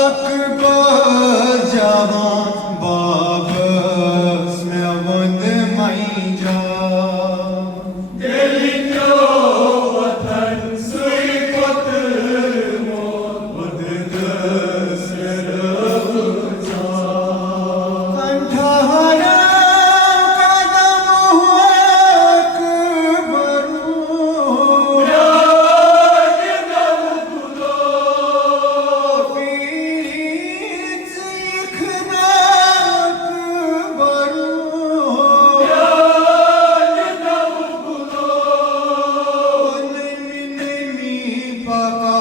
अकबर जवान बाबस में वंद मई जा दिलियो वतन सुई पुत्र मोद सरजा कंठहरा कदम हुआ अकबरू राज नवगुलो पीर सीखना अकबरू राज नवगुलो नेमी नेमी पका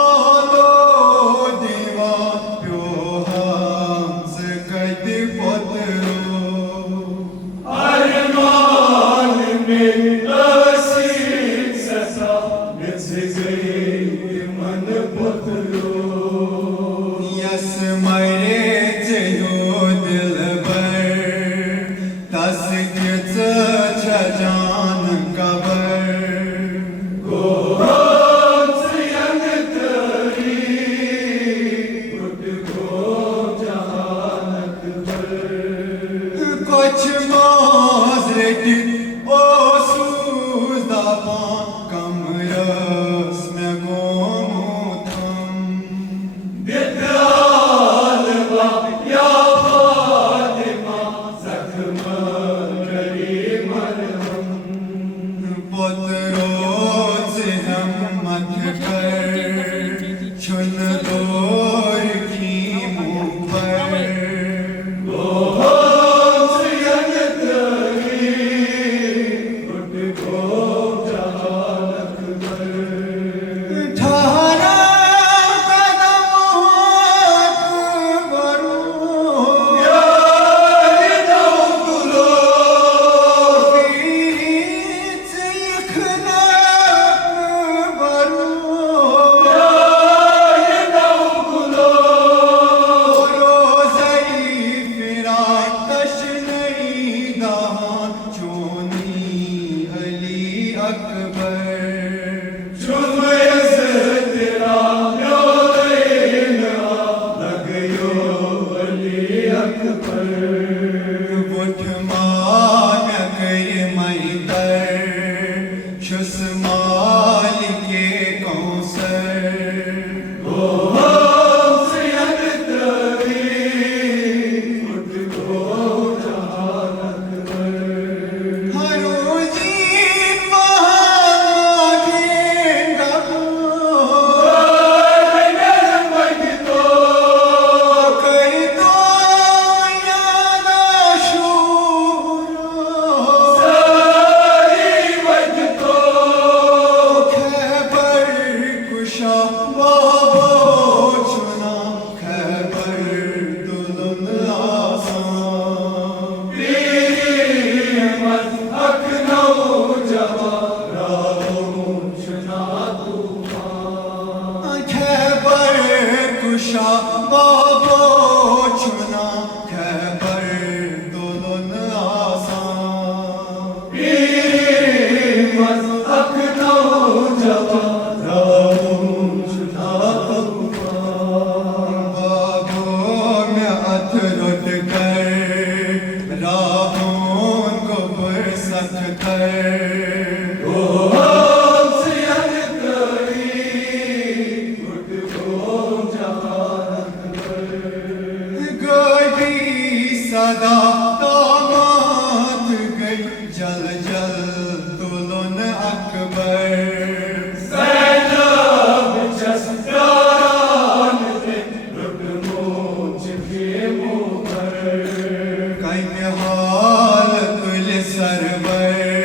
आलो देवा प्यो हंस कद पतरो अरमान में असीम ससा मिस गई मन पुतलो यस मरे जयो दिलबर तस किच छजान कबर गोहंस यंग तरी उठ गो जहानक भर कुछ माजरट ओ सूज़दा पान कम रस में गोमुथम बिदालवा या फातिमा जख्म करी मरहम पुत्रों से हिम्मत कर चुन दौर की मुँह पर गोहंस यंग तरी उठ गो जहानक भर ठहरा कदम अकबरू यार नवगुलो पीर सीखना अकबरू यार नवगुलो रोज़ई फिरा तशनई दान चोनी अली अकबर जुल्म तेरा योलेना लगयो अली अकबर बुठ मान कर मैतर शुस माल के कौसर गोहंस यंग तरी उठ गो जहानक भर हरोजी महागे तो कर दो यादा शूरो सारी वज तो खैबर कुशा बाबो चुना खैबर दुल्हन आसान प्रेमत अखनौ जवा राहों चुना तूफान खैबर कुशा बाबो चुना खैबर दुल्हन आसान प्रेमत अखनौ जवा राहों चुना तूफान बागों में अथरुट कर राहों को बरसत कर गोहंस यंग तरी उठ गो जहानक भर गई सदा दामाद गई जल जल दुल्हन अकबर सैलाब जसदारान थे लुट मोच के मुँह पर कई हाल तुल सरवर